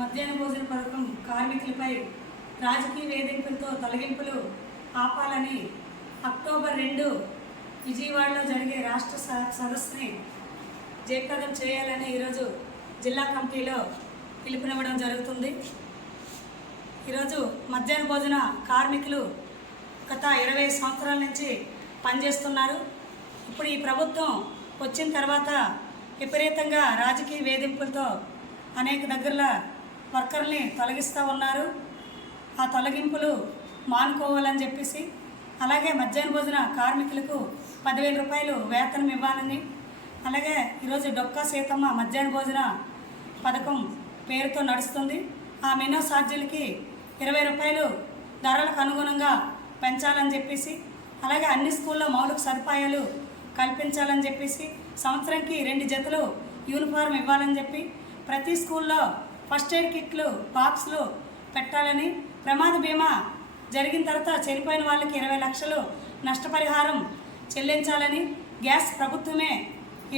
మధ్యాహ్న భోజన పథకం కార్మికులపై రాజకీయ వేధింపులతో తొలగింపులు ఆపాలని అక్టోబర్ 2 విజయవాడలో జరిగే రాష్ట్ర సదస్సుని జయప్రదం చేయాలని ఈరోజు జిల్లా కమిటీలో పిలుపునివ్వడం జరుగుతుంది. ఈరోజు మధ్యాహ్న భోజన కార్మికులు గత 20 సంవత్సరాల నుంచి పనిచేస్తున్నారు. ఇప్పుడు ఈ ప్రభుత్వం వచ్చిన తర్వాత విపరీతంగా రాజకీయ వేధింపులతో అనేక దగ్గరలో వర్కర్ని తొలగిస్తూ ఉన్నారు. ఆ తొలగింపులు మానుకోవాలని చెప్పేసి, అలాగే మధ్యాహ్న భోజన కార్మికులకు 10,000 రూపాయలు వేతనం ఇవ్వాలని, అలాగే ఈరోజు డొక్కా సీతమ్మ మధ్యాహ్న భోజన పథకం పేరుతో నడుస్తుంది. ఆ మెనూ ఛార్జీలకి 20 రూపాయలు ధరలకు అనుగుణంగా పెంచాలని చెప్పేసి, అలాగే అన్ని స్కూల్లో మౌలిక సదుపాయాలు కల్పించాలని చెప్పేసి, సంవత్సరానికి 2 జతలు యూనిఫామ్ ఇవ్వాలని చెప్పి, ప్రతి స్కూల్లో ఫస్ట్ ఎయిడ్ కిట్లు బాక్స్లు పెట్టాలని, ప్రమాద బీమా జరిగిన తర్వాత చనిపోయిన వాళ్ళకి 20 లక్షలు నష్టపరిహారం చెల్లించాలని, గ్యాస్ ప్రభుత్వమే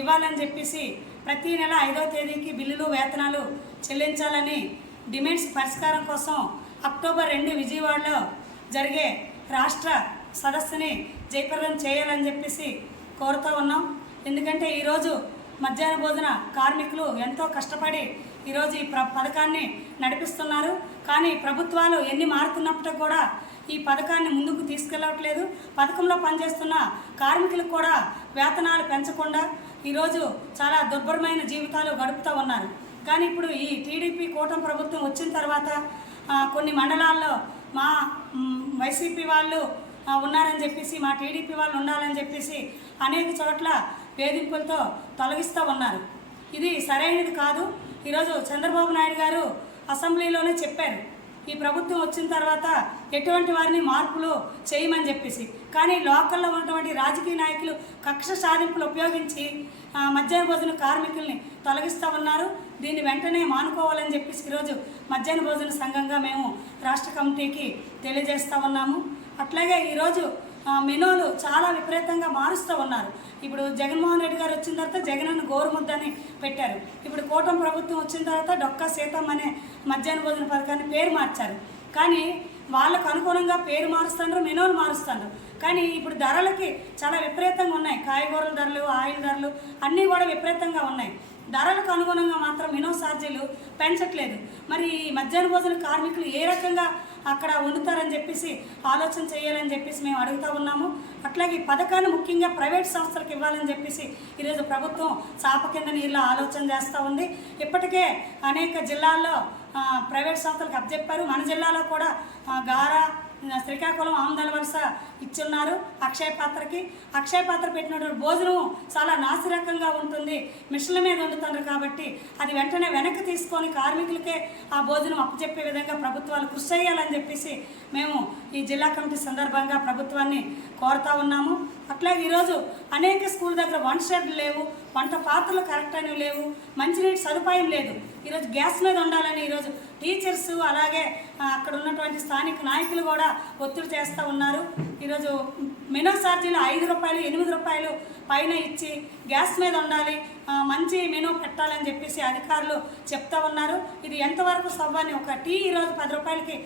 ఇవ్వాలని చెప్పేసి, ప్రతి నెల 5వ తేదీకి బిల్లులు వేతనాలు చెల్లించాలని డిమాండ్స్ పరిష్కారం కోసం అక్టోబర్ 2 విజయవాడలో జరిగే రాష్ట్ర సదస్సుని జయప్రదం చేయాలని చెప్పేసి కోరుతూ ఉన్నాం. ఎందుకంటే ఈరోజు మధ్యాహ్న భోజన కార్మికులు ఎంతో కష్టపడి ఈరోజు ఈ పథకాన్ని నడిపిస్తున్నారు. కానీ ప్రభుత్వాలు ఎన్ని మారుతున్నప్పటికీ కూడా ఈ పథకాన్ని ముందుకు తీసుకెళ్ళట్లేదు. పథకంలో పనిచేస్తున్న కార్మికులకు కూడా వేతనాలు పెంచకుండా ఈరోజు చాలా దుర్భరమైన జీవితాలు గడుపుతూ ఉన్నారు. కానీ ఇప్పుడు ఈ టీడీపీ కూటమి ప్రభుత్వం వచ్చిన తర్వాత కొన్ని మండలాల్లో మా వైసీపీ వాళ్ళు ఉన్నారని చెప్పేసి, మా టీడీపీ వాళ్ళు ఉండాలని చెప్పేసి అనేక చోట్ల వేధింపులతో తొలగిస్తూ ఉన్నారు. ఇది సరైనది కాదు. ఈరోజు చంద్రబాబు నాయుడు గారు అసెంబ్లీలోనే చెప్పారు, ఈ ప్రభుత్వం వచ్చిన తర్వాత ఎటువంటి వారిని మార్పులు చేయమని చెప్పేసి. కానీ లోకల్లో ఉన్నటువంటి రాజకీయ నాయకులు కక్ష సాధింపులు ఉపయోగించి మధ్యాహ్న భోజన కార్మికుల్ని తొలగిస్తూ ఉన్నారు. దీన్ని వెంటనే మానుకోవాలని చెప్పేసి ఈరోజు మధ్యాహ్న భోజన సంఘంగా మేము రాష్ట్ర కమిటీకి తెలియజేస్తూ ఉన్నాము. అట్లాగే ఈరోజు మెనూలు చాలా విపరీతంగా మారుస్తూ ఉన్నారు. ఇప్పుడు జగన్మోహన్ రెడ్డి గారు వచ్చిన తర్వాత జగనన్న గోరుముద్దని పెట్టారు. ఇప్పుడు కూటమి ప్రభుత్వం వచ్చిన తర్వాత డొక్కా సీతమ్మ అనే మధ్యాహ్న భోజన పథకాన్ని పేరు మార్చారు. కానీ వాళ్ళకు అనుగుణంగా పేరు మారుస్తున్నారు, మెనూలు మారుస్తున్నారు. కానీ ఇప్పుడు ధరలకి చాలా విపరీతంగా ఉన్నాయి. కాయగూరల ధరలు, ఆయిల్ ధరలు అన్నీ కూడా విపరీతంగా ఉన్నాయి. ధరలకు అనుగుణంగా మాత్రం మెనూ ఛార్జీలు పెంచట్లేదు. మరి మధ్యాహ్న భోజన కార్మికులు ఏ రకంగా అక్కడ వండుతారని చెప్పేసి ఆలోచన చేయాలని చెప్పేసి మేము అడుగుతూ ఉన్నాము. అట్లాగే ఈ పథకాన్ని ముఖ్యంగా ప్రైవేట్ సంస్థలకు ఇవ్వాలని చెప్పేసి ఈరోజు ప్రభుత్వం చాప కింద నీళ్ళ ఆలోచన చేస్తూ ఉంది. ఇప్పటికే అనేక జిల్లాల్లో ప్రైవేట్ సంస్థలకు అప్పచెప్పారు. మన జిల్లాలో కూడా గారా, శ్రీకాకుళం, ఆమదాల వలస ఇచ్చున్నారు. అక్షయ పాత్ర పెట్టినటువంటి భోజనం చాలా నాసిరకంగా ఉంటుంది, మిషన్ల మీద వండుతున్నారు. కాబట్టి అది వెంటనే వెనక్కి తీసుకొని కార్మికులకే ఆ భోజనం అప్పచెప్పే విధంగా ప్రభుత్వాలు కృషి చేయాలని చెప్పేసి మేము ఈ జిల్లా కమిటీ సందర్భంగా ప్రభుత్వాన్ని కోరుతా ఉన్నాము. అట్లాగే ఈరోజు అనేక స్కూల్ దగ్గర వంట షెడ్లు లేవు, వంట పాత్రలు కరెక్ట్ అనేవి లేవు, మంచినీటి సదుపాయం లేదు. ఈరోజు గ్యాస్ మీద ఉండాలని ఈరోజు టీచర్స్ అలాగే అక్కడ ఉన్నటువంటి స్థానిక నాయకులు కూడా ఒత్తిడి చేస్తూ ఉన్నారు. ఈరోజు మెనూ ఛార్జీలు 5 రూపాయలు, 8 రూపాయలు పైన ఇచ్చి గ్యాస్ మీద ఉండాలి, మంచి మెనూ పెట్టాలని చెప్పేసి అధికారులు చెప్తా ఉన్నారు. ఇది ఎంతవరకు సవ్వని? ఒక టీ ఈరోజు 10 రూపాయలకి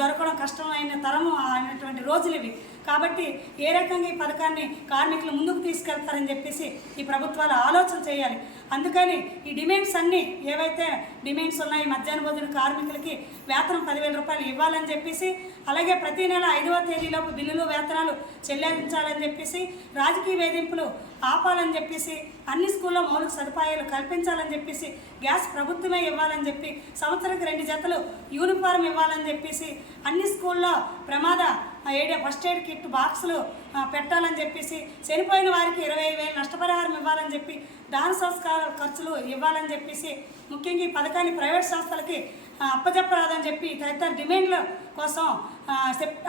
దొరకడం కష్టమైన తరము అయినటువంటి రోజులు ఇవి. కాబట్టి ఏ రకంగా ఈ పథకాన్ని కార్మికులు ముందుకు తీసుకెళ్తారని చెప్పేసి ఈ ప్రభుత్వాలు ఆలోచన చేయాలి. అందుకని ఈ డిమాండ్స్ అన్నీ ఏవైతే డిమాండ్స్ ఉన్నాయి, మధ్యాహ్న భోజన కార్మికులకి వేతనం 10,000 రూపాయలు ఇవ్వాలని చెప్పేసి, అలాగే ప్రతి నెల 5వ తేదీలోపు బిల్లులు వేతనాలు చెల్లించాలని చెప్పేసి, రాజకీయ వేధింపులు ఆపాలని చెప్పేసి, అన్ని స్కూల్లో మౌలిక సదుపాయాలు కల్పించాలని చెప్పేసి, గ్యాస్ ప్రభుత్వమే ఇవ్వాలని చెప్పి, సంవత్సరానికి 2 జతలు యూనిఫామ్ ఇవ్వాలని చెప్పేసి, అన్ని స్కూల్లో ఫస్ట్ ఎయిడ్ కిట్ బాక్సులు పెట్టాలని చెప్పేసి, చనిపోయిన వారికి 20,000 నష్టపరిహారం ఇవ్వాలని చెప్పి, దాన సంస్కార ఖర్చులు ఇవ్వాలని చెప్పేసి, ముఖ్యంగా ఈ పథకాన్ని ప్రైవేట్ సంస్థలకి అప్పచెప్పరాదని చెప్పి తదితర డిమాండ్ల కోసం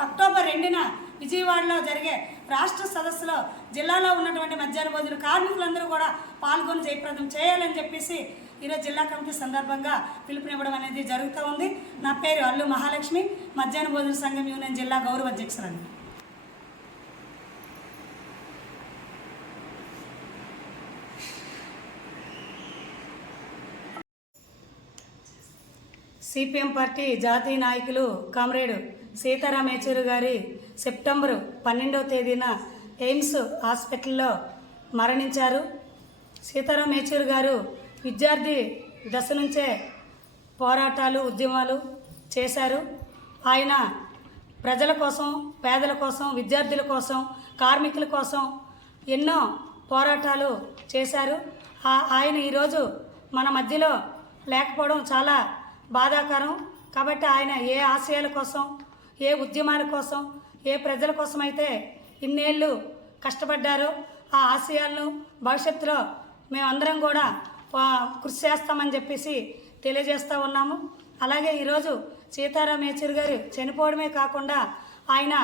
అక్టోబర్ 2న విజయవాడలో జరిగే రాష్ట్ర సదస్సులో జిల్లాలో ఉన్నటువంటి మధ్యాహ్న భోజన కార్మికులందరూ కూడా పాల్గొని జయప్రదం చేయాలని చెప్పేసి ఈరోజు జిల్లా కమిటీ సందర్భంగా పిలుపునివ్వడం అనేది జరుగుతూ ఉంది. నా పేరు అల్లు మహాలక్ష్మి, మధ్యాహ్న భోజన సంఘం యూనియన్ జిల్లా గౌరవ అధ్యక్షురాలు. సిపిఎం పార్టీ జాతీయ నాయకులు కామ్రేడ్ సీతారాం యేచూరి గారి సెప్టెంబరు 12వ తేదీన ఎయిమ్స్ హాస్పిటల్లో మరణించారు. సీతారాం యేచూరి గారు విద్యార్థి దశ నుంచే పోరాటాలు ఉద్యమాలు చేశారు. ఆయన ప్రజల కోసం, పేదల కోసం, విద్యార్థుల కోసం, కార్మికుల కోసం ఎన్నో పోరాటాలు చేశారు. ఆయన ఈరోజు మన మధ్యలో లేకపోవడం చాలా బాధాకరం. కాబట్టి ఆయన ఏ ఆశయాల కోసం, ఏ ఉద్యమాల కోసం, ఏ ప్రజల కోసం అయితే ఇన్నేళ్ళు కష్టపడ్డారో ఆ ఆశయాలను భవిష్యత్తులో మేమందరం కూడా కృషి చేస్తామని చెప్పేసి తెలియజేస్తూ ఉన్నాము. అలాగే ఈరోజు సీతారాం యేచూరి గారు చనిపోవడమే కాకుండా ఆయన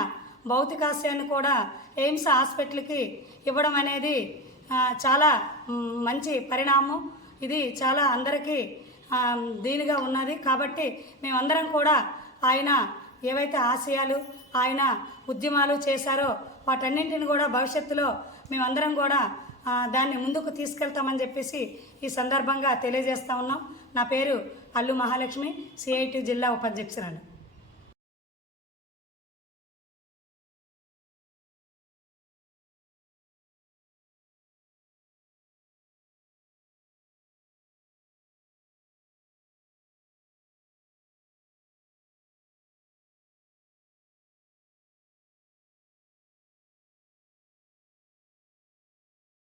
భౌతికాశయాన్ని కూడా ఎయిమ్స్ హాస్పిటల్కి ఇవ్వడం అనేది చాలా మంచి పరిణామం. ఇది చాలా అందరికీ దీనిగా ఉన్నది. కాబట్టి మేమందరం కూడా ఆయన ఏవైతే ఆశయాలు, ఆయన ఉద్యమాలు చేశారో వాటన్నింటిని కూడా భవిష్యత్తులో మేమందరం కూడా దాన్ని ముందుకు తీసుకెళ్తామని చెప్పేసి ఈ సందర్భంగా తెలియజేస్తూ ఉన్నాం. నా పేరు అల్లు మహాలక్ష్మి, సిఐటి జిల్లా ఉపాధ్యక్షురాలు.